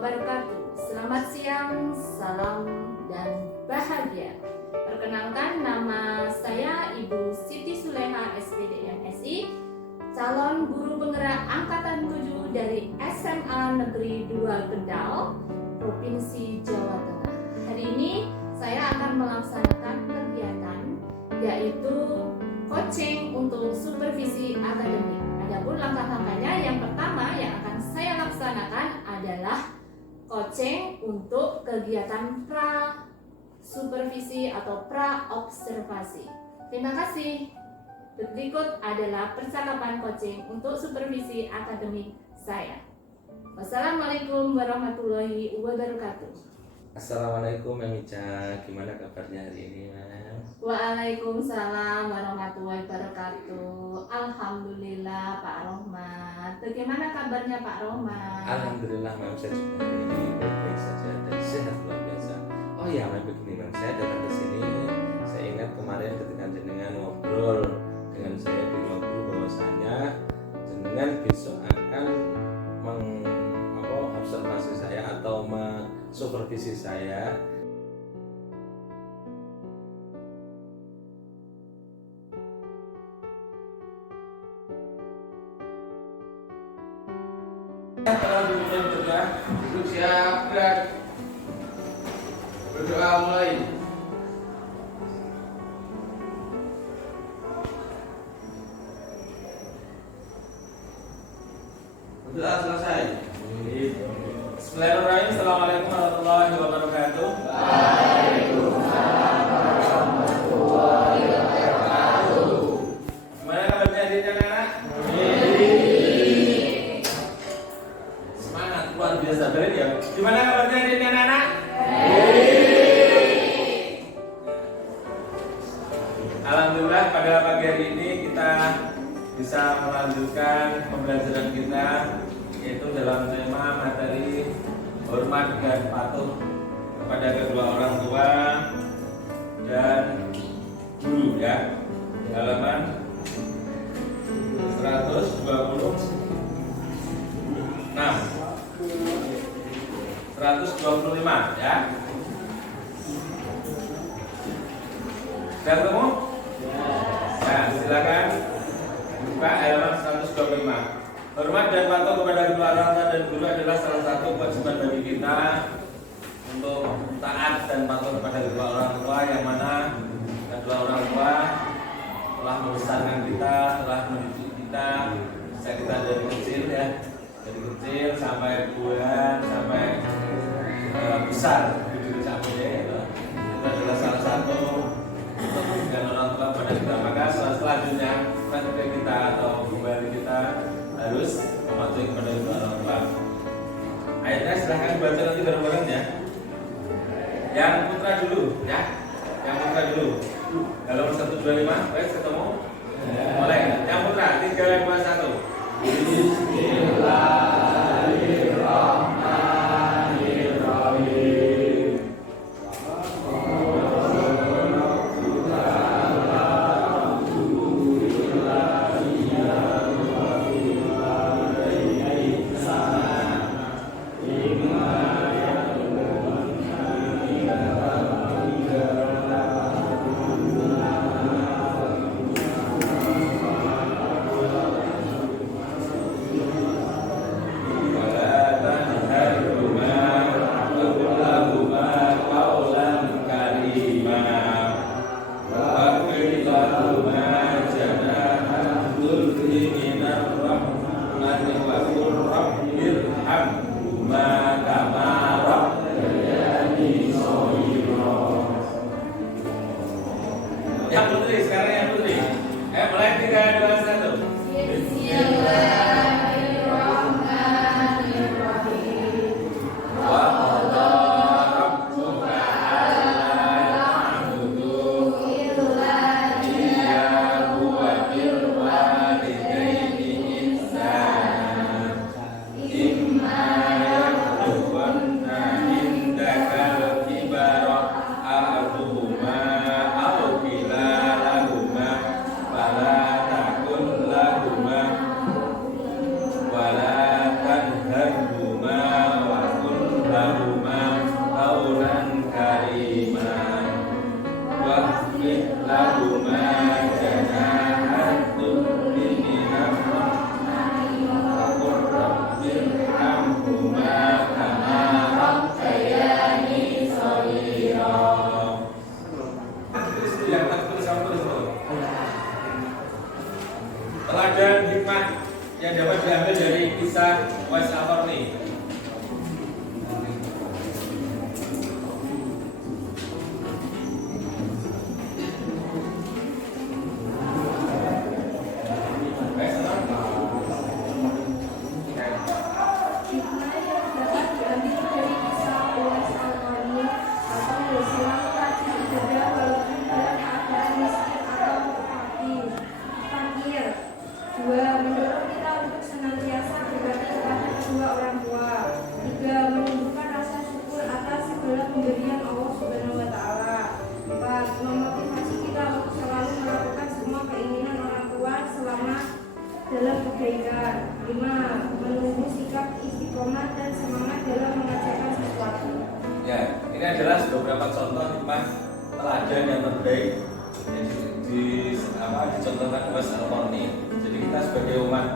wabarakatuh. Selamat siang, salam dan bahagia. Perkenalkan, nama saya Ibu Siti Suleha SPD MSI, calon guru penggerak angkatan 7 dari SMA Negeri 2 Kendal, Provinsi Jawa Tengah. Hari ini saya akan melaksanakan kegiatan yaitu coaching untuk supervisi akademik. Adapun langkah-langkahnya, yang pertama yang akan saya laksanakan adalah coaching untuk kegiatan pra supervisi atau pra observasi. Terima kasih. Berikut adalah percakapan coaching untuk supervisi akademik saya. Wassalamualaikum warahmatullahi wabarakatuh. Assalamualaikum Mbak Mica, gimana kabarnya hari ini, Mas? Waalaikumsalam warahmatullahi wabarakatuh. Alhamdulillah Pak Rohmat. Bagaimana kabarnya Pak Rohmat? Alhamdulillah, Mam, saya juga hari ini baik-baik saja dan sehat luar biasa. Oh iya, Mam, begini, Mam, saya datang ke sini. Saya ingat kemarin ketika jenengan ngobrol dengan saya di ruang guru bahwasanya jenengan besok akan observasi saya atau supervisi saya. Kalau duduk berdoa, duduk siap, gerak. Berdoa mulai. Berdoa selesai. Bismillahirrahmanirrahim. Assalamualaikum warahmatullahi wabarakatuh. Waalaikumsalam warahmatullahi wabarakatuh. Gimana kabarnya adik-adik? Semangat luar biasa, berit ya. Gimana kabarnya adik-adik? Alhamdulillah, pada pagi hari ini kita bisa melanjutkan pembelajaran kita, yaitu dalam tema materi hormat dan patuh kepada kedua orang tua dan guru, ya. Halaman 125 ya. Sudah ketemu? Nah, silakan buka halaman 125. Hormat dan patuh kepada kedua orang tua dan guru adalah salah satu kewajiban bagi kita untuk taat dan patuh kepada kedua orang tua, yang mana kedua orang tua telah membesarkan kita, telah mendidik kita sejak kita dari kecil, ya, dari kecil sampai bulan sampai besar di sampai ya, itu adalah salah satu untuk memberikan orang tua pada kita. Maka selanjutnya kita atau kembali kita harus mematuhi kepada kedua orang tua. Ayatnya silahkan baca nanti bareng-bareng ya. Yang putra dulu ya. Yang putra dulu. Halaman 125, baik, ketemu? Mulai. Yang putra 3, 2, 1. Bismillahirrahmanirrahim. Yang putri, sekarang yang putri. Mulai 3, 2, 1. Bismillahirrahmanirrahim. Wa qadha rabbuka alla ta'budu illa iyyahu wa bil walidayni ihsana. Imma yablughanna indaka al-kibara ahaduhuma aw kilahuma Teladan hikmah yang dapat diambil dari kisah Wes Al-Qarni. Hikmah yang dapat diambil dari kisah Uwais Al-Qarni atau selalu rajin ibadah walaupun dalam keadaan miskin atau fakir. 2. Mendorong kita untuk senantiasa berbakti kepada kedua orang tua. 3. Menumbuhkan rasa syukur atas segala pemberian Allah Subhanahu wa taala. 4. Memotivasi kita untuk selalu melakukan semua keinginan orang tua selama dalam kebaikan. 5. Menumbuh sikap istiqomah dan semangat dalam mengerjakan sesuatu. Ya, ini adalah beberapa contoh hikmah teladan yang terbaik yang dicontohkan Uwais Al-Qarni. Jadi kita sebagai umat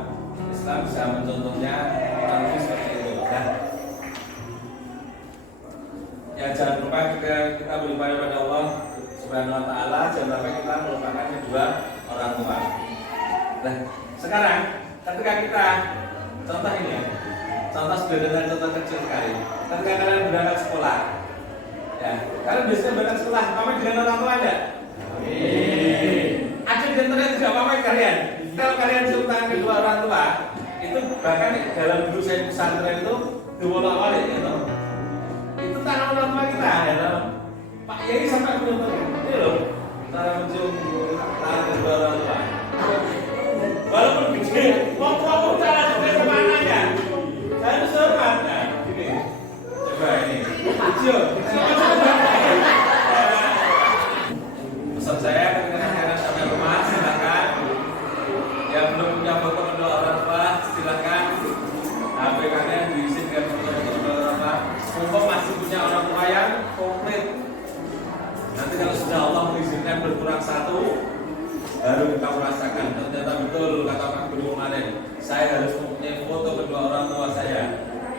Islam bisa mencontohnya kurang lebih seperti itu. Nah, ya jangan lupa kita beribadah pada Allah Subhanahu Wa Taala. Jangan sampai kita melupakan kedua orang tua. Nah, sekarang ketika kita contoh ini ya, contoh sederhana, contoh kecil sekali. Ketika kalian berangkat sekolah, ya, kalian biasanya berangkat sekolah pamit dengan orang tua ada? Ada di antara juga pamit kalian. Kalau kalian cium tangan kedua orang tua, itu bahkan dalam dulu saya pesantren itu diwolak-walik ya toh. Itu tangan orang tua kita ya toh. Pak Yai sampai mencium ini loh, cara mencium tangan kedua orang tua. Walaupun gede, mau cara juga sama anaknya. Saya itu hormat ya. Ini, coba ini. Cium. Pesan saya ketika kalian sampai rumah silakan. Yang belum punya foto kedua orang tua silakan. HP kalian diisi dengan foto kedua orang tua. Mumpung masih punya orang tua yang komplit. Nanti kalau sudah Allah mengizinkan berkurang satu, baru kita merasakan ternyata betul kata Pak Guru kemarin, saya harus mempunyai foto kedua orang tua saya.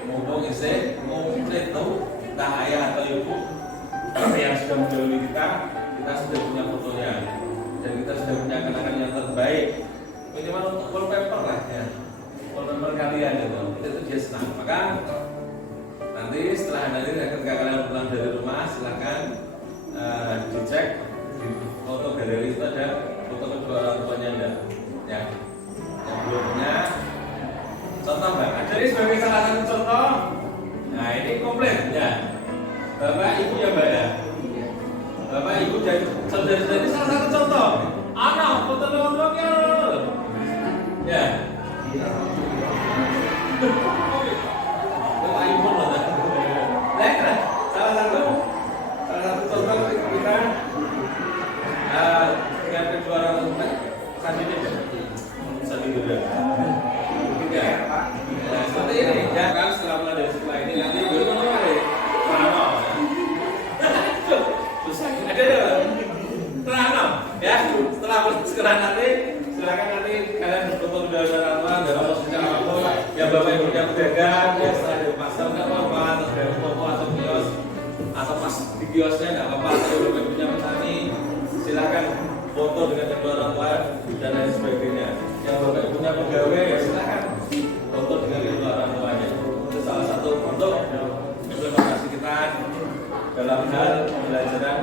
Mumpung isi komplit tuh, entah ayah atau ibu yang sudah mendahului kita sudah punya fotonya dan kita sudah punya kenangan yang terbaik. Minimal untuk wallpaper lah ya, wallpaper kalian itu dia senang. Maka nanti setelah ketika kalian pulang dari rumah silakan dicek di foto galeri itu ada foto kedua orang tuanya enggak ya, yang belum punya contoh mbak. Jadi sebagai salah satu contoh, nah ini komplit ya, bapak ibu ya mbak ya, bapak ibu dan saudara-saudari salah satu contoh. Anak foto orang tuanya ya, bapak ibu loh. Nah, salah satu contoh kita dengan kedua orang tua sambil juga. Ya, nah, seperti ini ya kan. Setelah mulai dari sekolah ini nanti baru mulai mana? Terus ada terang ya. Setelah sekolah nanti silakan nanti kalian berfoto kedua orang tua dalam posisi apapun. Ya bapak ibu yang pedagang ya setelah di pasar nggak apa-apa, atau dari toko atau kios atau pas di kiosnya nggak apa-apa. Atau bapak ibunya petani silakan foto dengan kedua orang tua dan lain sebagainya. Yang bapak ibunya pegawai ya silakan foto dengan kedua orang tuanya. Itu salah satu bentuk implementasi kita dalam hal pembelajaran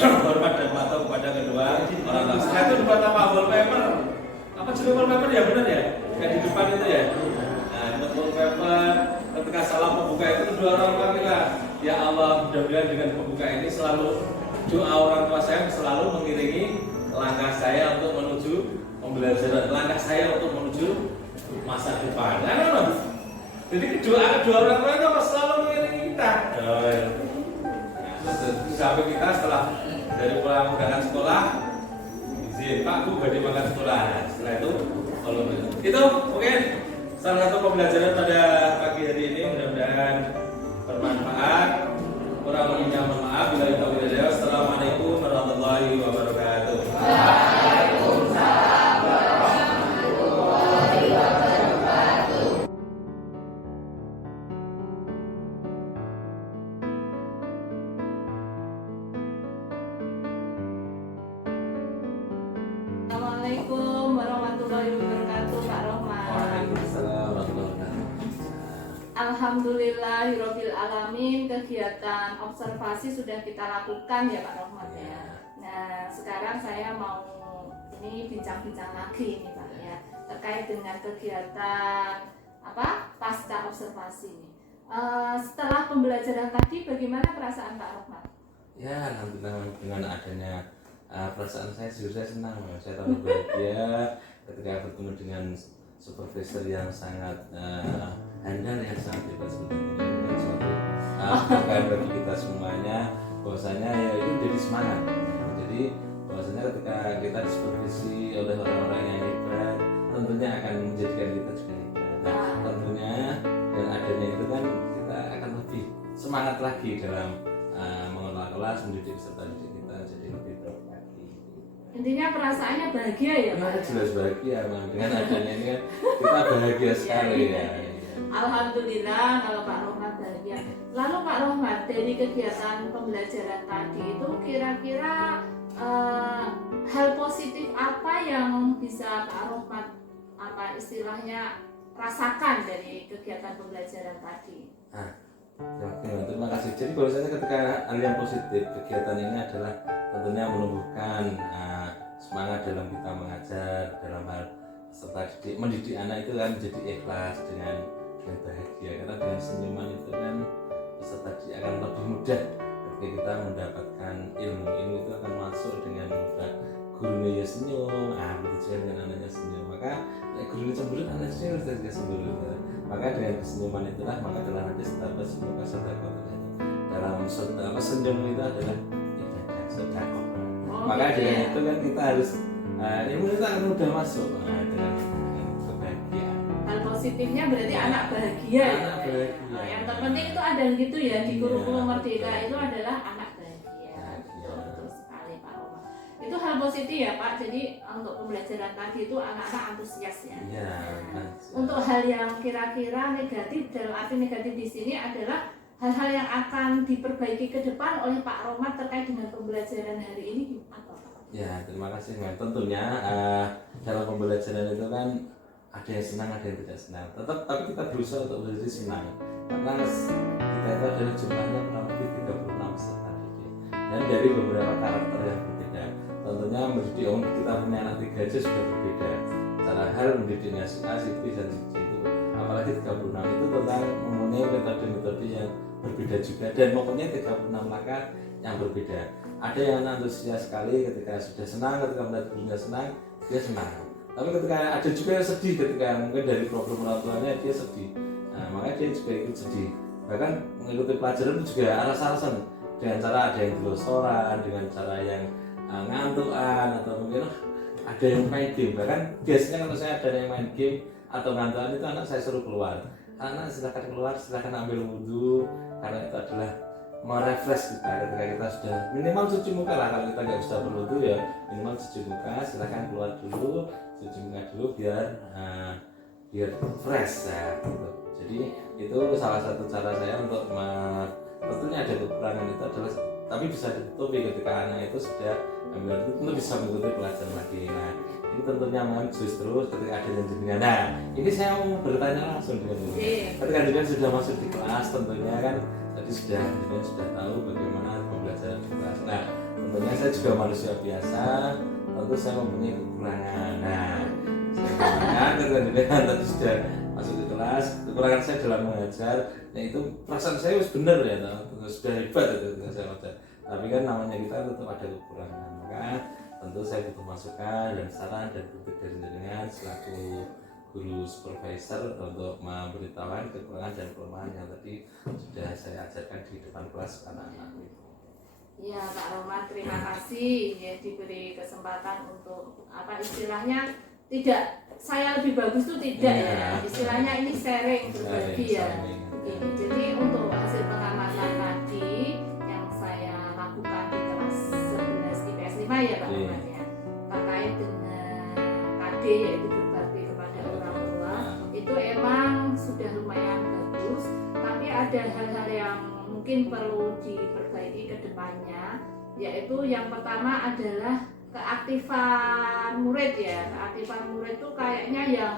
hormat dan patuh kepada kedua orang tua. Setelah itu dibuat apa? Wallpaper. Apa jenis wallpaper ya benar ya? Kayak di depan itu ya. Nah, buat wallpaper ketika salam pembuka itu kedua orang tua kita. Ya Allah, mudah-mudahan dengan pembuka ini selalu doa orang tua saya selalu mengiringi langkah saya untuk menuju pembelajaran, langkah saya untuk menuju masa depan. Nah, jadi kedua orang tua itu selalu mengiringi kita. Sampai kita setelah dari pulang berangkat sekolah, izin Pak Bu bagi makan sekolah. Nah, setelah itu kalau itu mungkin salah satu pembelajaran pada pagi hari ini, mudah-mudahan bermanfaat. Kurang lebihnya mohon maaf. Bila kita Assalamualaikum warahmatullahi wabarakatuh. Alhamdulillahirabbil alamin, kegiatan observasi sudah kita lakukan ya Pak Rohmat ya. Nah, sekarang saya mau ini bincang-bincang lagi nih Pak ya, terkait dengan kegiatan pasca observasi ini. Setelah pembelajaran tadi, bagaimana perasaan Pak Rohmat? Ya, alhamdulillah dengan adanya perasaan saya jujur saya senang, saya tambah bahagia ketika bertemu dengan supervisor yang sangat handal, yang sangat hebat sebenarnya. Ini kan suatu kebanggaan bagi kita semuanya, bahwasanya ya itu jadi semangat. Jadi bahwasanya ketika kita disupervisi oleh orang-orang yang hebat, tentunya akan menjadikan kita juga hebat. Nah, tentunya dengan adanya itu kan kita akan lebih semangat lagi dalam mengelola kelas, mendidik peserta didik kita jadi lebih baik lagi. Intinya perasaannya bahagia ya Pak? Ya, jelas bahagia, dengan adanya ini kan kita bahagia sekali ya. Alhamdulillah kalau Pak Rohmat bahagia. Lalu Pak Rohmat, dari kegiatan pembelajaran tadi itu kira-kira hal positif apa yang bisa Pak Rohmat istilahnya rasakan dari kegiatan pembelajaran tadi? Terima kasih. Jadi bahwasanya ketika hal yang positif kegiatan ini adalah tentunya menumbuhkan semangat dalam kita mengajar, dalam hal peserta didik, mendidik anak itu kan menjadi ikhlas dengan bahagia, karena dengan senyuman itu kan peserta didik akan lebih mudah ketika kita mendapatkan ilmu itu akan masuk dengan mudah. Gurunya ya senyum, begitu juga dengan anaknya senyum, maka gurunya cemberut, anaknya senyum, juga cemberut. Maka dengan kesenyuman itulah maka dalam hadis terdapat semoga sedekah dalam senyum itu adalah ibadah sedekah. Maka dengan itu kan kita harus ilmu itu akan mudah masuk dengan kebahagiaan. Hal positifnya berarti anak bahagia. Anak bahagia. Yang terpenting itu ada gitu ya di kurikulum Merdeka itu adalah anak bahagia. Betul sekali Pak Rohmat. Itu hal positif ya Pak. Jadi untuk pembelajaran tadi itu anak-anak antusias ya. Iya. Untuk hal yang kira-kira negatif, dalam arti negatif di sini adalah hal-hal yang akan diperbaiki ke depan oleh Pak Rohmat terkait dengan pembelajaran hari ini apa Pak? Ya, terima kasih Mbak. Tentunya dalam pembelajaran itu kan ada yang senang, ada yang tidak senang. Tapi kita berusaha untuk menjadi senang. Karena kita itu adalah jumlahnya kurang lebih 36 peserta didik. Dan dari beberapa karakter yang berbeda. Tentunya mendidik kita punya anak 3 aja sudah berbeda. Cara hal mendidiknya si A, si B, dan si C itu. Apalagi 36 itu tentang mempunyai metode-metode yang berbeda juga. Dan mempunyai 36 langkah yang berbeda. Ada yang antusias sekali ketika sudah senang, ketika melihat gurunya senang, dia senang. Tapi ketika ada juga yang sedih ketika mungkin dari problem orang tuanya dia sedih. Nah, makanya dia juga ikut sedih. Bahkan mengikuti pelajaran itu juga alasan-alasan dengan cara ada yang gelosoran, dengan cara yang ngantukan, atau mungkin ada yang main game. Bahkan biasanya kalau saya ada yang main game atau ngantukan itu anak saya suruh keluar. Anak silakan keluar, silakan ambil wudhu, karena itu adalah merefresh kita ketika kita sudah minimal cuci muka lah. Kalau kita nggak bisa berwudu ya minimal cuci muka, silahkan keluar dulu cuci muka dulu biar fresh ya gitu. Jadi itu salah satu cara saya untuk tentunya ada kekurangan itu adalah tapi bisa ditutupi ketika anak itu sudah ambil itu tentu bisa mengikuti pelajaran lagi. Nah ini tentunya justru ketika ada jenengan. Nah ini saya mau bertanya langsung dengan ini. Ketika jenengan sudah masuk di kelas tentunya kan tadi sudah tahu bagaimana pembelajaran di kelas. Nah, tentunya saya juga manusia biasa, tentu saya mempunyai kekurangan. Nah, ketika tadi sudah masuk ke kelas, kekurangan saya dalam mengajar, nah itu perasaan saya benar ya, sudah hebat itu ketika saya mengajar. Tapi kan namanya kita tetap ada kekurangan, maka tentu saya butuh masukan dan saran dan kritik dari jenengan selaku guru supervisor untuk memberitahukan kekurangan dan kelemahan yang tadi sudah saya ajarkan di depan kelas anak-anak itu. Ya Pak Rohmat, terima kasih ya diberi kesempatan untuk istilahnya tidak saya lebih bagus itu tidak ya istilahnya ini sharing berbagi ya. Jadi untuk hasil pengamatan tadi yang saya lakukan di kelas 11 IPS 5 ya Pak Rohmat ya terkait dengan KD yaitu berbagi kepada orang tua itu emang sudah lumayan bagus, tapi ada hal-hal yang mungkin perlu diperbaiki ke depannya, yaitu yang pertama adalah keaktifan murid ya. Keaktifan murid itu kayaknya yang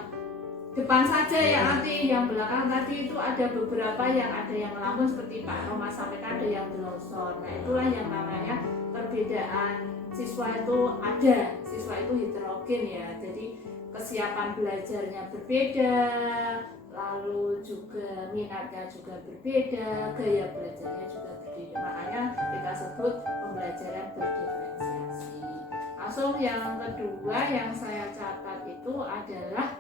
depan saja ya, nanti yang belakang tadi itu ada beberapa yang ada yang melambung seperti Pak Roma sampaikan, ada yang belosor. Nah itulah yang namanya perbedaan siswa itu ada, siswa itu heterogen ya, jadi kesiapan belajarnya berbeda, lalu juga minatnya juga berbeda, gaya belajarnya juga berbeda, makanya kita sebut pembelajaran berdiferensiasi. Langsung yang kedua yang saya catat itu adalah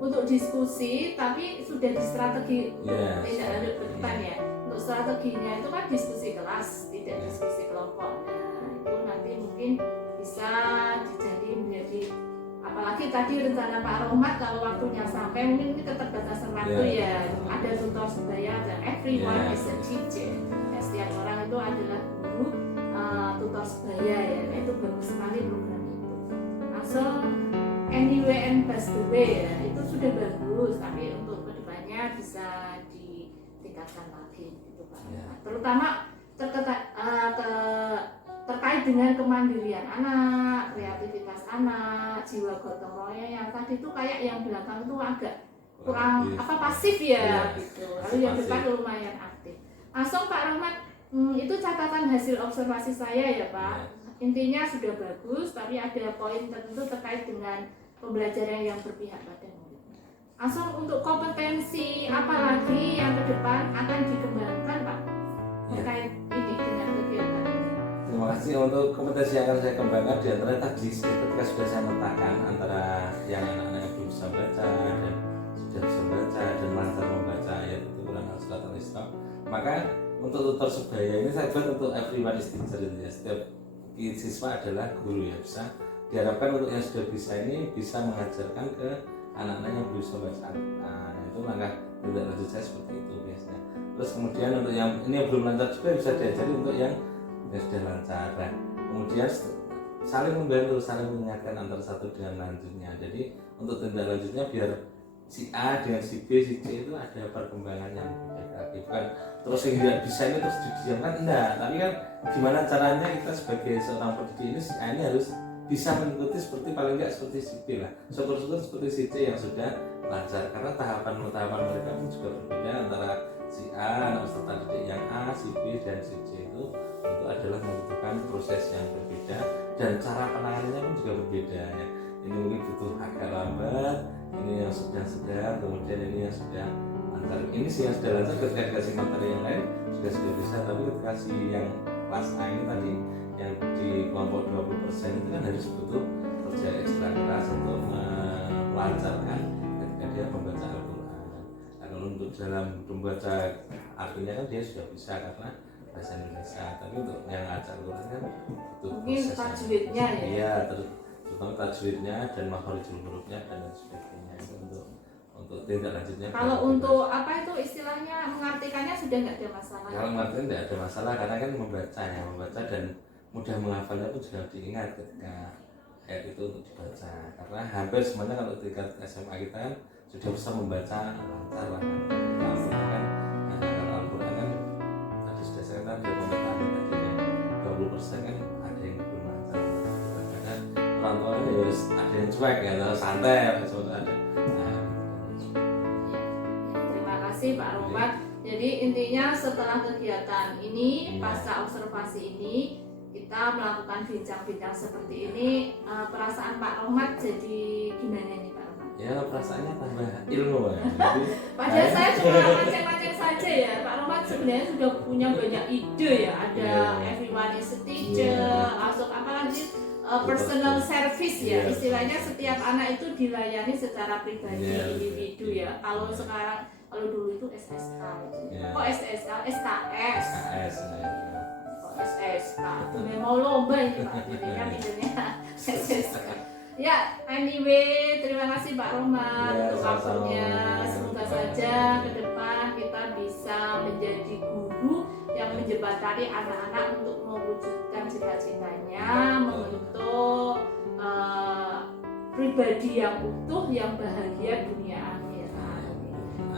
untuk diskusi, tapi sudah di strategi tidak lanjut ke depan ya. Untuk strateginya itu kan diskusi kelas, tidak diskusi kelompok. Nah itu nanti mungkin bisa dijadiin menjadi, apalagi tadi rencana Pak Rohmat kalau waktunya sampai, mungkin ini keterbatasan waktu ya. Ada tutor sebaya dan everyone is a teacher. Ya, setiap orang itu adalah guru, tutor sebaya ya. Nah itu bagus sekali program itu. Langsung anyway and best the way ya, itu sudah bagus, tapi untuk kedepannya bisa ditingkatkan lagi gitu Pak. Terutama terkait dengan kemandirian anak, kreativitas anak, jiwa gotong royong yang tadi itu kayak yang belakang itu agak kurang pasif ya gitu. Lalu yang depan lumayan aktif. Langsung Pak Rahmat, itu catatan hasil observasi saya ya Pak. Intinya sudah bagus, tapi ada poin tertentu terkait dengan pembelajaran yang berpihak pada murid. Langsung untuk kompetensi apa lagi yang ke depan akan dikembangkan Pak terkait ini dengan kegiatan? Terima kasih. Untuk kompetensi yang akan saya kembangkan di antara tadi ketika sudah saya metakan antara yang anak-anak yang belum bisa baca dan sudah bisa baca dan lancar membaca ayat itu Quran dan surat Al-Isra, maka untuk tutor sebaya ini saya buat untuk everyone is teacher ya. Setiap siswa adalah guru ya, bisa diharapkan untuk yang sudah bisa ini bisa mengajarkan ke anak-anak yang belum bisa baca. Nah itu langkah tindak lanjut saya seperti itu biasanya. Terus kemudian untuk yang ini yang belum lancar juga bisa diajari untuk yang sudah lancar. Nah, kemudian saling membantu, saling mengingatkan antara satu dengan lanjutnya. Jadi untuk tindak lanjutnya biar si A dengan si B, si C itu ada perkembangan yang berbeda. Bukan terus yang tidak bisa ini terus didiamkan, enggak. Tapi kan gimana caranya kita sebagai seorang pendidik ini si A ini harus bisa mengikuti seperti paling enggak seperti si B lah. Syukur-syukur seperti si C yang sudah lancar, karena tahapan mereka pun juga berbeda antara si A, anak peserta didik yang A, si B dan si C itu tentu adalah membutuhkan proses yang berbeda dan cara penanganannya pun juga berbeda ya. Ini mungkin butuh agak lambat, ini yang sudah sedang, kemudian ini yang sudah lancar. Ini sih yang sudah lancar ketika dikasih materi yang lain sudah bisa, tapi ketika si yang kelas A ini tadi yang di kelompok 20% itu kan harus butuh kerja ekstra keras untuk melancarkan ketika dia membaca Al-Quran. Nah, kalau untuk dalam membaca artinya kan dia sudah bisa karena bahasa Indonesia, tapi untuk yang ngajar Al-Quran kan butuh mungkin tajwidnya ya. Iya, terutama tajwidnya dan makhorijul hurufnya dan sebagainya itu untuk tindak lanjutnya. Kalau untuk apa itu istilahnya mengartikannya sudah nggak ada masalah. Kalau mengartikan tidak ada masalah karena kan membaca dan mudah menghafalnya pun juga diingat ketika ayat itu untuk dibaca, karena hampir semuanya kalau tingkat SMA kita kan sudah bisa membaca lancar lah kan. Kalau Al-Quran kan tadi sudah saya kan ada pemetaan tadi kan 20% kan ada yang belum lancar, karena orang tua kan ya ada yang cuek ya, atau santai apa ada. Terima kasih Pak Romat. Jadi intinya setelah kegiatan ini, pasca observasi ini, kita melakukan bincang-bincang seperti ini, perasaan Pak Romat jadi gimana nih Pak Romat? Ya perasaannya tambah ilmu ya. Padahal saya cuma macam-macam saja ya. Pak Romat sebenarnya sudah punya banyak ide ya. Ada everyone is a teacher, masuk apalagi personal service ya. Istilahnya setiap anak itu dilayani secara pribadi, individu ya. Kalau sekarang, kalau dulu itu SSK. Kok SSK? SKS. SSK, mau lomba ini Pak, jadinya videonya SSK. Ya, anyway, terima kasih Pak Romat untuk waktunya. Semoga saja ke depan kita bisa menjadi guru yang menjembatani anak-anak untuk mewujudkan cita-citanya, membentuk pribadi yang utuh, yang bahagia dunia akhirat,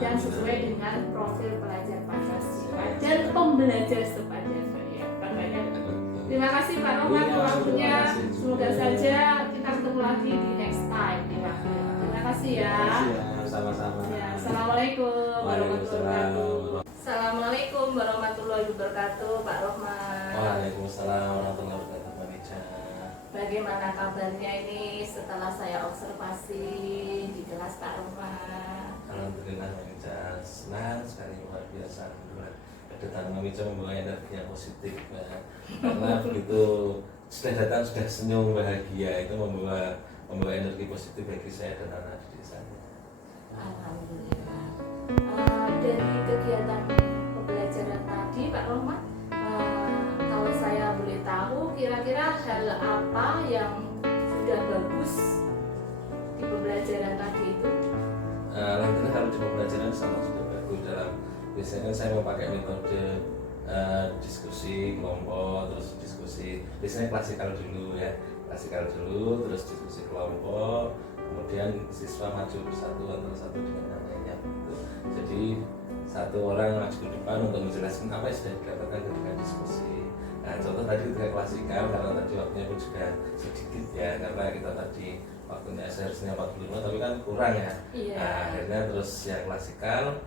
dan sesuai dengan profil pelajar Pancasila dan pembelajar sepanjang. Terima kasih Pak Romat waktunya. Semoga saja kita ketemu ketemu lagi di next time di waktu. Terima kasih ya. Sama-sama. Ya, Assalamualaikum warahmatullahi Waalaikumsalam. wabarakatuh. Assalamualaikum warahmatullahi wabarakatuh, Pak Rohman. Waalaikumsalam warahmatullahi wabarakatuh, Mbak Meja. Bagaimana kabarnya ini setelah saya observasi di kelas Pak Rohman? Alhamdulillah, Mbak Meja. Senang sekali, luar biasa. Alhamdulillah. Kedatangan Mbak Meja membawa energi yang positif, Mbak. Karena begitu sudah datang sudah senyum bahagia, itu membawa energi positif bagi saya dan anak didik saya. Alhamdulillah. Dari kegiatan pembelajaran tadi Pak Rohman, kalau saya boleh tahu kira-kira hal apa yang sudah bagus di pembelajaran tadi itu? Alhamdulillah kalau di pembelajaran sama sudah bagus. Dalam biasanya saya memakai metode diskusi kelompok, terus diskusi biasanya klasikal dulu ya, klasikal dulu, terus diskusi kelompok, kemudian siswa maju bersatu antara satu dengan yang lainnya gitu. Jadi satu orang maju ke depan untuk menjelaskan apa yang sudah didapatkan ketika diskusi. Nah contoh tadi ketika klasikal, karena tadi waktunya pun juga sedikit ya, karena kita tadi waktunya seharusnya 45 tapi kan kurang ya. Iya. Nah akhirnya terus yang klasikal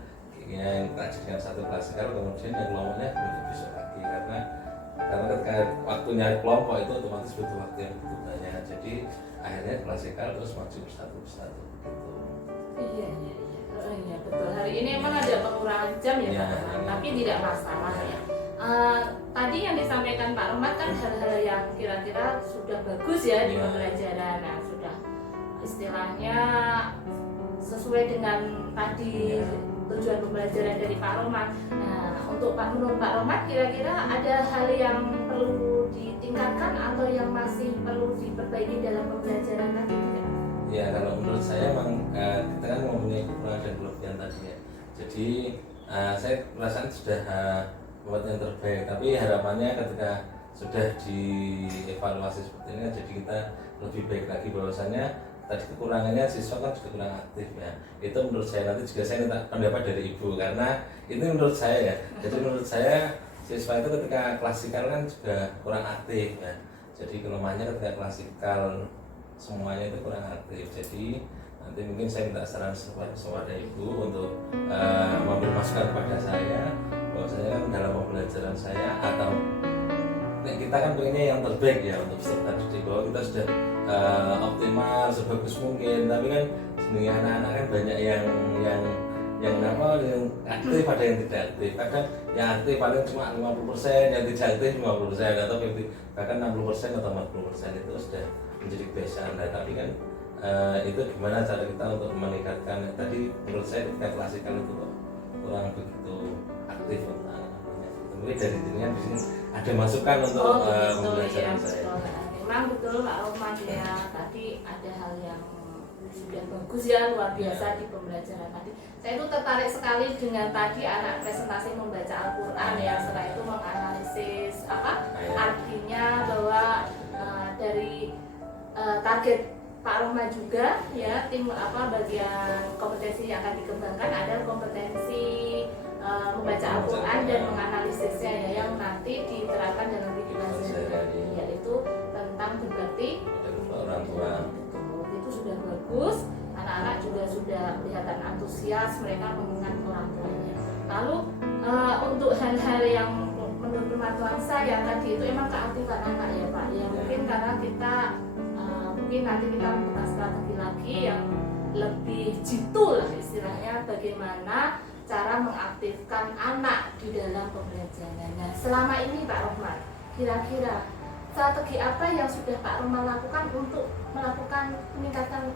yang tak jadikan satu klasikal, kemudian yang kelompoknya untuk besok lagi, karena ketika waktunya kelompok itu otomatis butuh waktu yang begitu banyak. Jadi akhirnya klasikal terus maju bersatu gitu. Iya, iya, iya. Oh, iya betul. Hari ini emang ada pengurangan jam ya, Ya, Pak Rohman, ya. tapi tidak masalah ya. Tadi yang disampaikan Pak Rohman kan hal-hal yang kira-kira sudah bagus ya di Ya. pembelajaran. Nah, sudah istilahnya sesuai dengan tadi tujuan pembelajaran dari Pak Rohman. Nah, untuk menurut Pak Rohman kira-kira ada hal yang perlu ditingkatkan atau yang masih perlu diperbaiki dalam pembelajaran tadi tidak? Ya kalau menurut saya memang kita kan mempunyai kekurangan dan kelebihan tadi ya. Jadi saya perasaan sudah membuat yang terbaik, tapi harapannya ketika sudah dievaluasi seperti ini jadi kita lebih baik lagi, bahwasannya tadi kekurangannya siswa kan juga kurang aktif ya. Itu menurut saya, nanti juga saya minta pendapat dari ibu karena ini menurut saya ya. Jadi menurut saya siswa itu ketika klasikal kan juga kurang aktif ya. Jadi kelemahannya ketika klasikal semuanya itu kurang aktif. Jadi nanti mungkin saya minta saran kepada ibu untuk memberi masukan kepada saya, bahwasanya kan dalam pembelajaran saya atau kita kan pengennya yang terbaik ya untuk peserta didik, bahwa kita sudah optimal sebagus mungkin, tapi kan sebenarnya anak-anak kan banyak yang aktif, ada yang tidak aktif. Kadang yang aktif paling cuma 50%, yang tidak aktif 50% atau bahkan 60% atau 40% itu sudah menjadi kebiasaan. Nah, tapi kan itu gimana cara kita untuk meningkatkan? Tadi menurut saya ketika klasikal itu kok kurang begitu aktif untuk anak-anaknya. Mungkin dari sini kan di sini ada masukan untuk pembelajaran saya. Memang betul Pak Rohman ya, tadi ada hal yang sudah bagus ya, luar biasa di pembelajaran tadi. Saya itu tertarik sekali dengan tadi anak presentasi membaca Al-Quran ya, setelah itu menganalisis artinya bahwa dari target Pak Rohman juga ya, tim bagian kompetensi yang akan dikembangkan ada kompetensi membaca Al-Quran dan menganalisisnya ya, yang nanti diterapkan dalam kehidupan sehari-hari, yaitu tentang berbakti orang tua. itu sudah bagus, anak-anak juga sudah kelihatan antusias mereka mengingat orang tuanya. Lalu untuk hal-hal yang menurut pemantauan saya tadi itu emang keaktifan anak ya Pak ya, mungkin karena kita mungkin nanti kita membuka strategi lagi yang lebih jitu lah istilahnya, bagaimana cara mengaktifkan anak di dalam pembelajarannya. Selama ini Pak Rohman, kira-kira strategi apa yang sudah Pak Rohman lakukan untuk melakukan peningkatan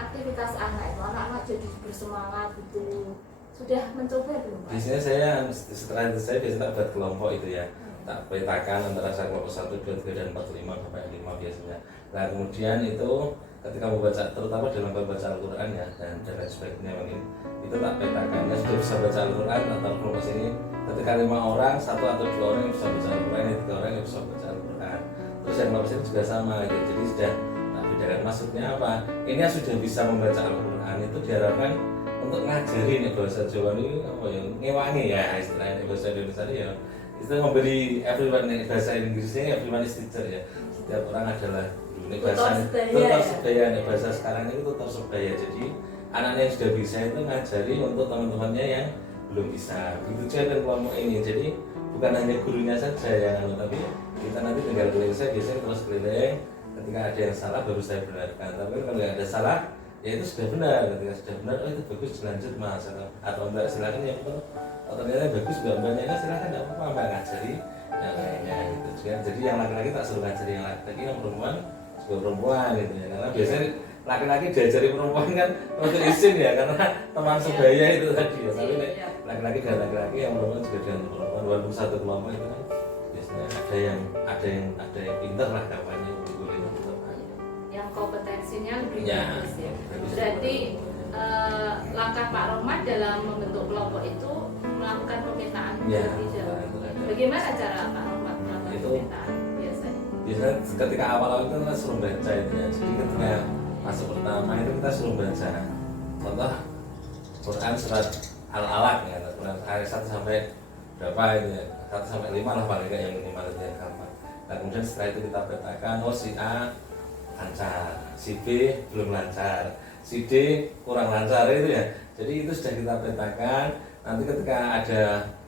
aktivitas anak itu, anak-anak jadi bersemangat gitu, sudah mencoba belum Pak? Biasanya saya setelah itu saya biasanya buat kelompok itu ya, tak petakan antara saya kelompok 1, 2, 3 dan 4, 5 sampai 5 biasanya. Nah kemudian itu ketika membaca, terutama dalam membaca Al-Quran ya dan lain sebagainya, mungkin itu tak petakannya sudah bisa baca Al-Quran atau kelompok sini ketika 5 orang, 1 atau 2 orang yang bisa baca Al-Quran, 3 orang yang bisa baca Al-Quran, terus yang kelompok sini juga sama gitu. Jadi sudah bedakan, maksudnya apa? Ini yang sudah bisa membaca Al-Quran itu diharapkan untuk ngajarin ya bahasa Jawa ini apa ya, ngewangi ya istilahnya, bahasa Indonesia ya itu memberi everyone, bahasa Inggrisnya everyone is teacher ya. Setiap orang adalah guru. Ini bahasa tutor sebaya, nih bahasa sekarang ini tutor sebaya. Jadi anak-anak yang sudah bisa itu ngajari untuk teman-temannya yang belum bisa. Begitu juga dengan kelompok ini. Jadi bukan hanya gurunya saja yang tapi kita nanti tinggal keliling, saya biasanya terus keliling. Ketika ada yang salah baru saya benarkan. Tapi kalau nggak ada salah, ya itu sudah benar. Ketika sudah benar, oh itu bagus, lanjut mas. Atau enggak silakan ya betul. Oh ternyata bagus gambarnya, silakan tidak apa-apa mbak ngajari yang lainnya gitu. Jadi yang laki-laki tak suruh ngajari yang laki-laki, yang perempuan juga perempuan gitu ya. Karena biasanya laki-laki diajari perempuan kan untuk izin ya, karena teman sebaya itu tadi ya. Tapi laki-laki dan laki-laki, yang perempuan juga dengan perempuan, walaupun satu kelompok itu kan biasanya ada yang pintar lah kawannya untuk yang kompetensinya lebih ya, bagus ya. Berarti langkah Pak Rohmat dalam membentuk kelompok itu melakukan pemetaan ya, tidak. Bagaimana cara Pak Rohmat melakukan pemetaan biasanya? Biasanya ketika awal-awal itu kita suruh baca itu ya. Jadi ketika masuk pertama itu kita suruh baca. Contoh Quran surat Al-Alaq ya, Quran ayat 1 sampai berapa itu ya, 1 sampai 5 lah paling nggak yang minimal itu yang gampang. Nah kemudian setelah itu kita petakan, oh si A lancar, si B belum lancar, si D kurang lancar itu ya. Jadi itu sudah kita petakan. Nanti ketika ada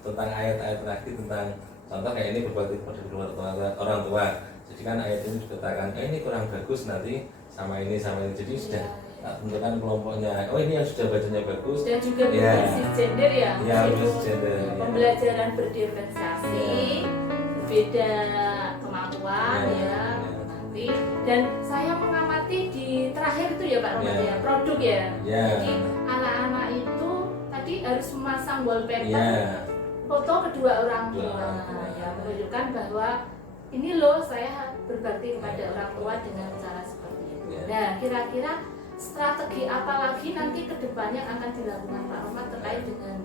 tentang ayat-ayat terakhir tentang contoh kayak ini berbakti kepada orang tua. Jadi kan ayat ini dipetakan, ini kurang bagus nanti sama ini. Jadi sudah tentukan kelompoknya. Oh ini yang sudah bacanya bagus. Dan juga berbasis gender ya. Ya berbasis gender. Pembelajaran berdiferensiasi, beda kemampuan ya. Dan saya mengamati di terakhir itu ya Pak Rohmat ya, produk ya. Jadi anak-anak itu tadi harus memasang wallpaper foto kedua orang tua ya, menunjukkan bahwa ini loh saya berbakti kepada orang tua dengan cara seperti itu. Nah kira-kira strategi apa lagi nanti kedepannya akan dilakukan Pak Rohmat terkait dengan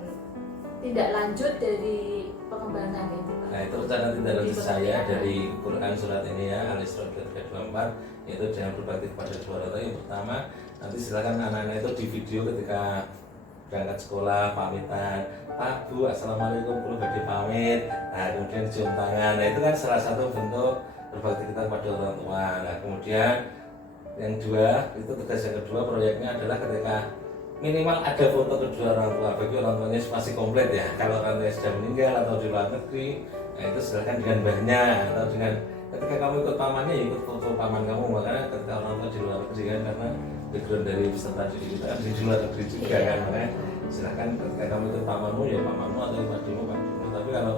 tindak lanjut dari pengembangan itu Pak? Nah itu rencana tindak lanjut saya dari Quran surat ini ya, Al-Isra 24, yaitu jangan berbakti kepada dua orang tua. Yang pertama, nanti silakan anak-anak itu di video ketika berangkat sekolah pamitan, Pak Bu assalamualaikum, perlu bagi pamit. Nah kemudian cium tangan. Nah itu kan salah satu bentuk berbakti kita kepada orang tua. Nah kemudian yang dua, itu tugas yang kedua proyeknya adalah ketika minimal ada foto kedua orang tua bagi orang tuanya masih komplit ya. Kalau orang tuanya sudah meninggal atau di luar negeri, nah itu silakan dengan mbahnya atau dengan ketika kamu ikut pamannya ikut foto paman kamu. Makanya ketika orang tua di luar negeri kan, karena background dari peserta didik kita kan di luar negeri juga kan, makanya silakan ketika kamu ikut pamanmu ya pamanmu atau ikut adikmu. Tapi kalau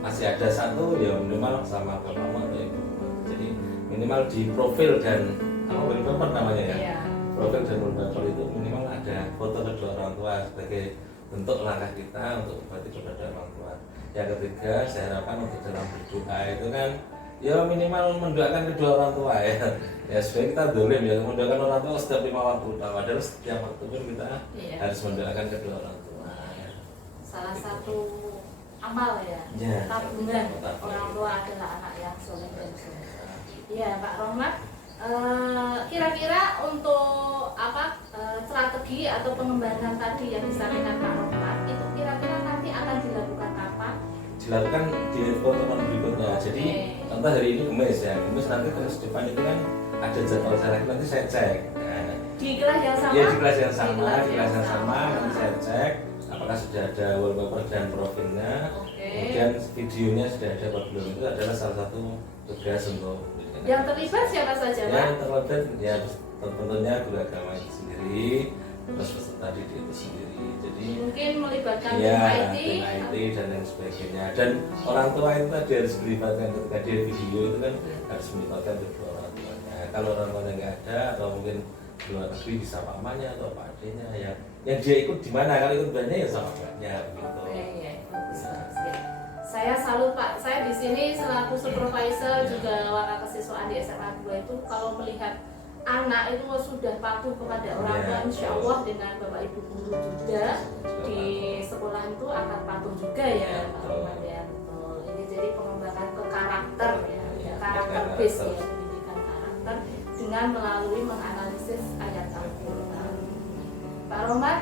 masih ada satu ya minimal sama bapakmu atau ibu. Jadi minimal di profil dan wallpaper namanya ya. Profil dan wallpaper itu minimal ada foto kedua orang tua sebagai bentuk langkah kita untuk berbakti kepada orang tua. Yang ketiga, saya harapkan untuk dalam berdoa itu kan ya minimal mendoakan kedua orang tua ya. Ya sebenarnya kita dolim ya mendoakan orang tua setiap 5 waktu. Padahal setiap waktu pun kita harus mendoakan kedua orang tua. Ya. Salah satu amal ya, tabungan orang tua adalah anak yang soleh dan soleh. Iya Pak Rohmat. Kira-kira untuk apa strategi atau pengembangan tadi yang disampaikan Pak Rohmat itu kira-kira nanti akan dilakukan kapan? Dilakukan di pertemuan berikutnya. Jadi contoh hari ini Kamis ya, Kamis nanti terus depan itu kan ada jadwal saya nanti saya cek. Nah, di kelas yang sama? Ya di kelas yang sama, nanti saya cek apakah sudah ada wallpaper dan profilnya. Kemudian videonya sudah ada atau belum, itu adalah salah satu tugas untuk yang terlibat siapa saja Pak? Yang terlibat ya tentunya guru agama itu sendiri, terus peserta didik itu sendiri. Jadi mungkin melibatkan IT dan lain sebagainya. Dan orang tua itu tadi harus melibatkan ketika dia video itu kan harus melibatkan kedua orang tuanya. Kalau orang tuanya nggak ada atau mungkin di luar negeri bisa pamannya atau pak adiknya yang dia ikut di mana, kalau ikut banyak ya sama mbaknya begitu. Saya salut Pak, saya di sini selaku supervisor juga warga kesiswaan di SMA 2 itu kalau melihat anak itu sudah patuh kepada orang tua, insya Allah dengan Bapak Ibu guru juga di sekolah itu akan patuh juga ya Pak Rohmat ya. Betul. Ini jadi pengembangan ke karakter ya, karakter base ya, pendidikan karakter dengan melalui menganalisis ayat Al-Quran. Pak Rohmat,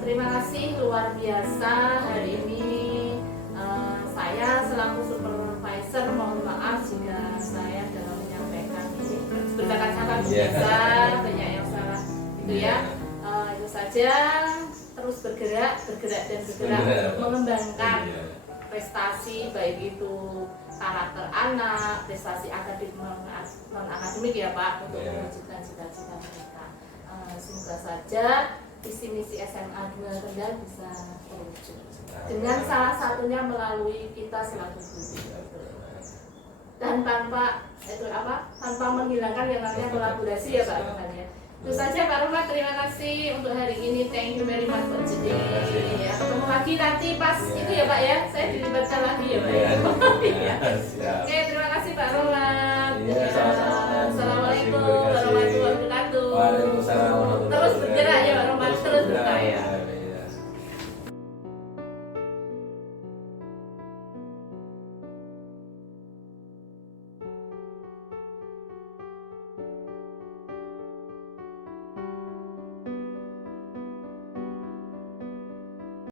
terima kasih luar biasa hari ini. Saya pemirsa, banyak yang salah itu ya. Itu saja, terus bergerak dan bergerak untuk mengembangkan prestasi, baik itu karakter anak, prestasi akademik non akademik ya Pak, untuk mewujudkan cita-cita mereka. Semoga saja visi misi SMA 2 Kendal bisa terwujud dengan salah satunya melalui kita selaku guru dan tanpa menghilangkan yang namanya kolaborasi ya Pak Roman ya. Itu saja Pak Roman, terima kasih untuk hari ini, thank you very much for today ya. Ketemu lagi nanti pas itu ya Pak ya, saya dilibatkan lagi ya Pak ya. Oke, terima kasih Pak Roman.